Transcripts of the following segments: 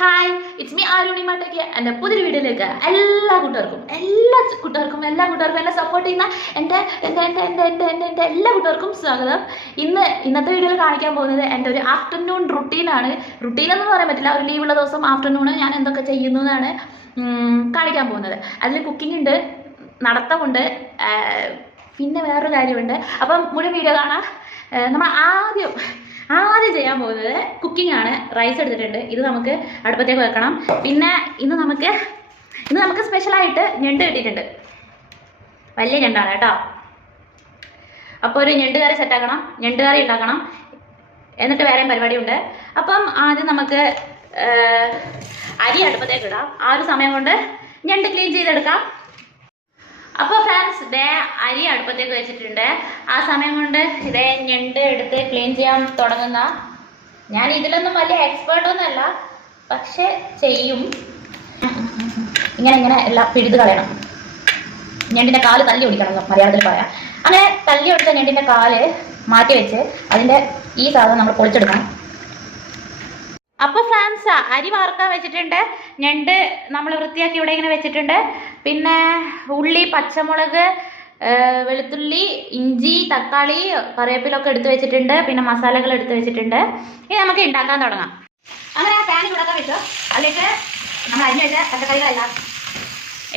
Hi it's me Aruni മാട്ടയ്ക്ക് എന്റെ പുതിയൊരു വീഡിയോയിലേക്ക് എല്ലാ കൂട്ടുകാർക്കും എല്ലാ കൂട്ടുകാർക്കും എല്ലാ കൂട്ടുകാർക്കും എന്നെ സപ്പോർട്ട് ചെയ്യുന്ന എന്റെ എന്റെ എന്റെ എന്റെ എന്റെ എന്റെ എന്റെ എല്ലാ കൂട്ടുകാർക്കും സ്വാഗതം. ഇന്ന് ഇന്നത്തെ വീഡിയോയിൽ കാണിക്കാൻ പോകുന്നത് എന്റെ ഒരു ആഫ്റ്റർനൂൺ റുട്ടീനാണ് റുട്ടീൻ എന്ന് പറയാൻ പറ്റില്ല ഒരു ലീവുള്ള ദിവസം ആഫ്റ്റർനൂൺ ഞാൻ എന്തൊക്കെ ചെയ്യുന്നു എന്നാണ് കാണിക്കാൻ പോകുന്നത്. അതിൽ കുക്കിംഗ് ഉണ്ട് നടത്തമുണ്ട് പിന്നെ വേറൊരു കാര്യമുണ്ട്. അപ്പം മുഴുവൻ വീഡിയോ കാണാം. നമ്മൾ ആദ്യം ആദ്യം ചെയ്യാൻ പോകുന്നത് കുക്കിംഗ് ആണ്. റൈസ് എടുത്തിട്ടുണ്ട്. ഇത് നമുക്ക് അടുപ്പത്തേക്ക് വെക്കണം. പിന്നെ ഇന്ന് നമുക്ക് ഇന്ന് നമുക്ക് സ്പെഷ്യലായിട്ട് ഞണ്ട് കിട്ടിയിട്ടുണ്ട്. വലിയ ഞണ്ടാണ് കേട്ടോ. അപ്പോൾ ഒരു ഞണ്ട് കറി സെറ്റാക്കണം ഞണ്ട് കറി ഉണ്ടാക്കണം. എന്നിട്ട് വേറെയും പരിപാടിയുണ്ട്. അപ്പം ആദ്യം നമുക്ക് അരി അടുപ്പത്തേക്ക് ഇടാം. ആ ഒരു സമയം കൊണ്ട് ഞണ്ട് ക്ലീൻ ചെയ്തെടുക്കാം. അപ്പോൾ ഫ്രണ്ട്സ് ഇതേ അരി അടുപ്പത്തേക്ക് വെച്ചിട്ടുണ്ട്. ആ സമയം കൊണ്ട് ഇതേ ഞണ്ട് എടുത്ത് ക്ലീൻ ചെയ്യാൻ തുടങ്ങുന്ന. ഞാൻ ഇതിലൊന്നും വലിയ എക്സ്പേർട്ട് ഒന്നല്ല പക്ഷെ ചെയ്യും. ഇങ്ങനെ ഇങ്ങനെ എല്ലാം പിഴുത് കളയണം. ഞണ്ടിന്റെ കാൽ തല്ലി ഒടിക്കണം മലയാളത്തിൽ പറയാം. അങ്ങനെ തല്ലി ഒടിച്ച ഞണ്ടിന്റെ കാൽ മാറ്റി വെച്ച് അതിന്റെ ഈ സാധനം നമ്മൾ പൊളിച്ചെടുക്കണം. അപ്പോൾ ഫ്രാൻസ് അരി വാർക്കാൻ വെച്ചിട്ടുണ്ട്. ഞണ്ട് നമ്മൾ വൃത്തിയാക്കി ഇവിടെ ഇങ്ങനെ വെച്ചിട്ടുണ്ട്. പിന്നെ ഉള്ളി പച്ചമുളക് വെളുത്തുള്ളി ഇഞ്ചി തക്കാളി കറിവേപ്പിലൊക്കെ എടുത്തു വെച്ചിട്ടുണ്ട്. പിന്നെ മസാലകൾ എടുത്തു വെച്ചിട്ടുണ്ട്. ഇനി നമുക്ക് ഉണ്ടാക്കാൻ തുടങ്ങാം. അങ്ങനെ ആ പാൻ ചൂടാക്കാൻ വെച്ചു. അതിലേക്ക് നമ്മൾ അരിഞ്ഞ് വെച്ച പച്ചക്കറികളെല്ലാം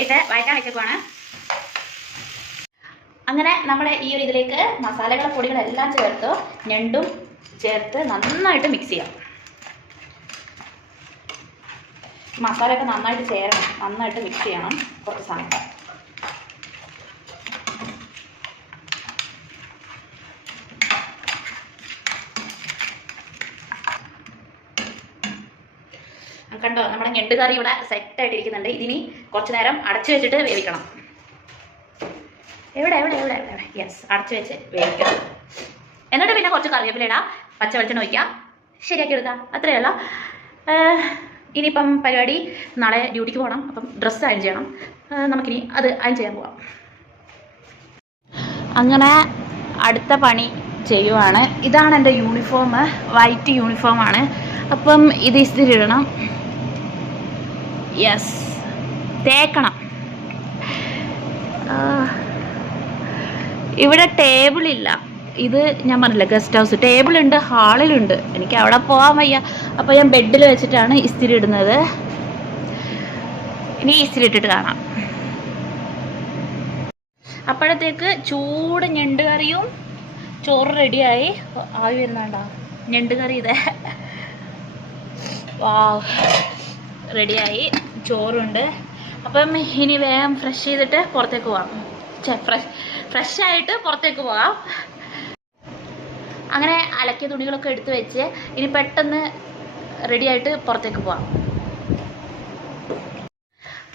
ഇട്ട് വഴറ്റാൻ വെച്ചേക്കുവാണ്. അങ്ങനെ നമ്മൾ ഈ ഒരു ഇതിലേക്ക് മസാലകളെ പൊടികളെല്ലാം ചേർത്ത്. ഞണ്ടും ചേർത്ത് നന്നായിട്ട് മിക്സ് ചെയ്യാം. മസാലയൊക്കെ നന്നായിട്ട് ചേരണം. നന്നായിട്ട് മിക്സ് ചെയ്യണം. കുറച്ച് സമയം. കണ്ടോ? നമ്മുടെ ഞണ്ട് കറി ഇവിടെ സെറ്റായിട്ട് ഇരിക്കുന്നുണ്ട് ഇതിനി കുറച്ച് നേരം അടച്ചു വെച്ചിട്ട് വേവിക്കണം. എവിടെ? എവിടെ? എവിടെ? എവിടെ? യെസ് അടച്ചു വെച്ച് വേവിക്കണം. എന്നിട്ട് പിന്നെ കുറച്ച് കറിവേപ്പില ഇടാം. പച്ച വെളിച്ചെണ്ണ ഒഴിക്കാം. ശരിയാക്കി എടുക്കാം. അത്രയേ ഉള്ളൂ. ഇനിയിപ്പം പരിപാടി നാളെ ഡ്യൂട്ടിക്ക് പോകണം. അപ്പം ഡ്രസ്സ് അയൺ ചെയ്യണം. നമുക്കിനി അത് അയൺ ചെയ്യാൻ പോവാം. അങ്ങനെ അടുത്ത പണി ചെയ്യുവാണ്. ഇതാണ് എന്റെ യൂണിഫോം വൈറ്റ് യൂണിഫോമാണ് അപ്പം ഇത് ഇസ്തിരി ഇടണം യെസ് തേക്കണം ഇവിടെ ടേബിളില്ല ഇത് ഞാൻ പറഞ്ഞില്ല ഗസ്റ്റ് ഹൗസ് ടേബിൾ ഉണ്ട് ഹാളിലുണ്ട് എനിക്ക് അവിടെ പോകാൻ വയ്യ. അപ്പോൾ ഞാൻ ബെഡിൽ വെച്ചിട്ടാണ് ഇസ്തിരി ഇടുന്നത്. ഇനി ഇസ്തിരി ഇട്ടിട്ട് കാണാം. അപ്പോഴത്തേക്ക് ചൂട് ഞണ്ട് കറിയും ചോറ് റെഡിയായി. ആവി വരുന്നുണ്ടോ? ഞണ്ട് കറി ഇതേ. വാ റെഡിയായി. ചോറുണ്ട്. അപ്പം ഇനി വേഗം ഫ്രഷ് ചെയ്തിട്ട് പുറത്തേക്ക് പോവാം. ഫ്രഷ് ഫ്രഷ് ആയിട്ട് പുറത്തേക്ക് പോകാം അങ്ങനെ അലക്കിയ തുണികളൊക്കെ എടുത്തു വെച്ച് ഇനി പെട്ടെന്ന് റെഡിയായിട്ട് പുറത്തേക്ക് പോവാം.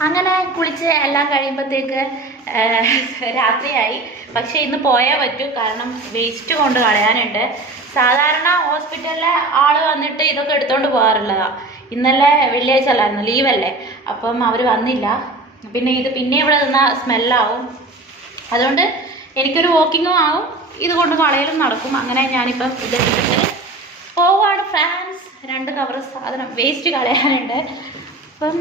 അങ്ങനെ കുളിച്ച് എല്ലാം കഴിയുമ്പോഴത്തേക്ക് രാത്രിയായി. പക്ഷേ ഇന്ന് പോയേ പറ്റൂ കാരണം വേസ്റ്റ് കൊണ്ട് കളയാനുണ്ട്. സാധാരണ ഹോസ്പിറ്റലിലെ ആൾ വന്നിട്ട് ഇതൊക്കെ എടുത്തോണ്ട് പോകാറുള്ളതാ. ഇന്നലെ വെള്ളിയാഴ്ച അല്ലായിരുന്നു ലീവല്ലേ അപ്പം അവർ വന്നില്ല. പിന്നെ ഇത് പിന്നെ ഇവിടെ നിന്ന സ്മെല്ലാവും അതുകൊണ്ട് എനിക്കൊരു വാക്കിങ്ങും ആവും. ഇത് കൊണ്ട് കളയലും നടക്കും. അങ്ങനെ ഞാനിപ്പം ഇതെടുത്തിട്ട് പോവാണ് ഫ്രാൻസ്. രണ്ട് കവർ സാധനം വേസ്റ്റ് കളയാനുണ്ട്. അപ്പം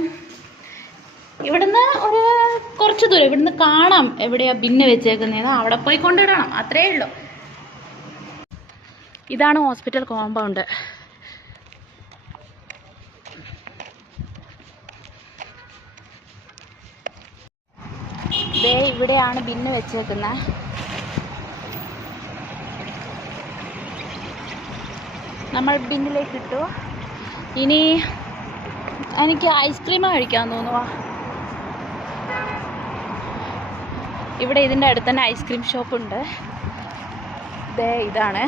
ഇവിടുന്ന് ഒരു കുറച്ച് ദൂരം ഇവിടുന്ന് കാണാം എവിടെയാ ബിന്ന് വെച്ചേക്കുന്നത് അവിടെ പോയി കൊണ്ടിടണം അത്രേ ഉള്ളൂ. ഇതാണ് ഹോസ്പിറ്റൽ കോമ്പൗണ്ട്. ദേ ഇവിടെയാണ് ബിന്ന് വെച്ചേക്കുന്നത് നമ്മൾ ബിന്നിലേക്ക് ഇട്ടു. ഇനി എനിക്ക് ഐസ്ക്രീം കഴിക്കാൻ തോന്നുവാ. ഇവിടെ ഇതിന്റെ അടുത്ത് തന്നെ ഐസ്ക്രീം ഷോപ്പ് ഉണ്ട്. ദേ ഇതാണ്.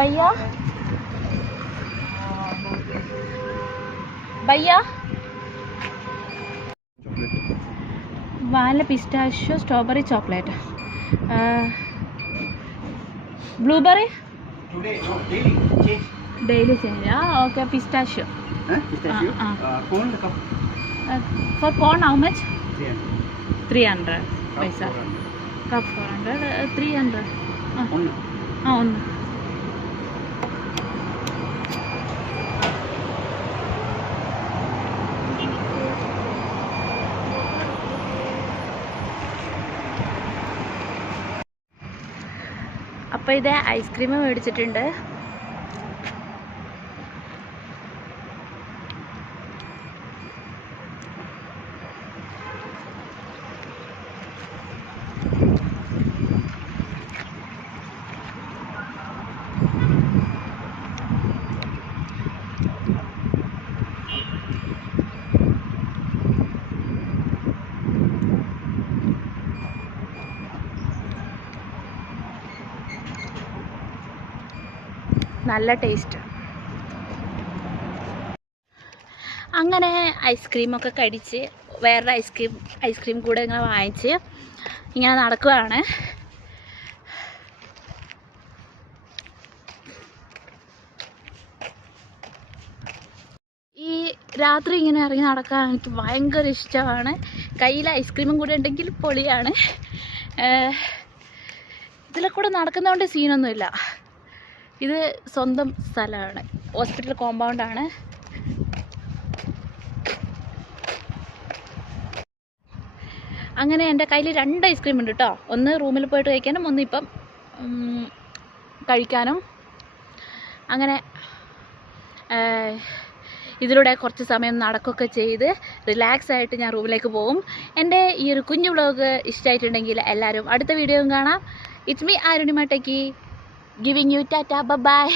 ഭയ്യ? ഭയ്യ? Vanilla pistachio strawberry chocolate. Blueberry. Daily change. ആ okay pistachio. Four cone how much three hundred പൈസ. Cup four hundred three hundred ആ ഒന്ന്. അപ്പോൾ ഇത് ഐസ്ക്രീം മേടിച്ചിട്ടുണ്ട്. നല്ല ടേസ്റ്റ് അങ്ങനെ ഐസ്ക്രീമൊക്കെ കടിച്ച് വേറൊരു ഐസ്ക്രീം ഐസ്ക്രീം കൂടെ ഇങ്ങനെ വാങ്ങിച്ച് ഇങ്ങനെ നടക്കുകയാണ് ഈ രാത്രി ഇങ്ങനെ ഇറങ്ങി നടക്കാൻ എനിക്ക് ഭയങ്കര ഇഷ്ടമാണ്. കയ്യിൽ ഐസ്ക്രീമും കൂടെ ഉണ്ടെങ്കിൽ പൊളിയാണ്. ഇതിലെ കൂടെ നടക്കുന്നതുകൊണ്ട് സീനൊന്നുമില്ല ഇത് സ്വന്തം സ്ഥലമാണ്. ഹോസ്പിറ്റൽ കോമ്പൗണ്ടാണ് അങ്ങനെ എന്റെ കയ്യിൽ രണ്ട് ഐസ്ക്രീം ഉണ്ട് കേട്ടോ ഒന്ന് റൂമിൽ പോയിട്ട് കഴിക്കാനും ഒന്ന് ഇപ്പം കഴിക്കാനും. അങ്ങനെ ഇതിലൂടെ കുറച്ച് സമയം നടക്കുകയൊക്കെ ചെയ്ത് റിലാക്സ് ആയിട്ട് ഞാൻ റൂമിലേക്ക് പോകും. എന്റെ ഈ ഒരു കുഞ്ഞു വ്ളോഗ് ഇഷ്ടമായിട്ടുണ്ടെങ്കിൽ എല്ലാവരും അടുത്ത വീഡിയോയും കാണാം. ഇറ്റ്സ് മീ ആരുണിമട്ടയ്ക്ക് giving you tata. Bye bye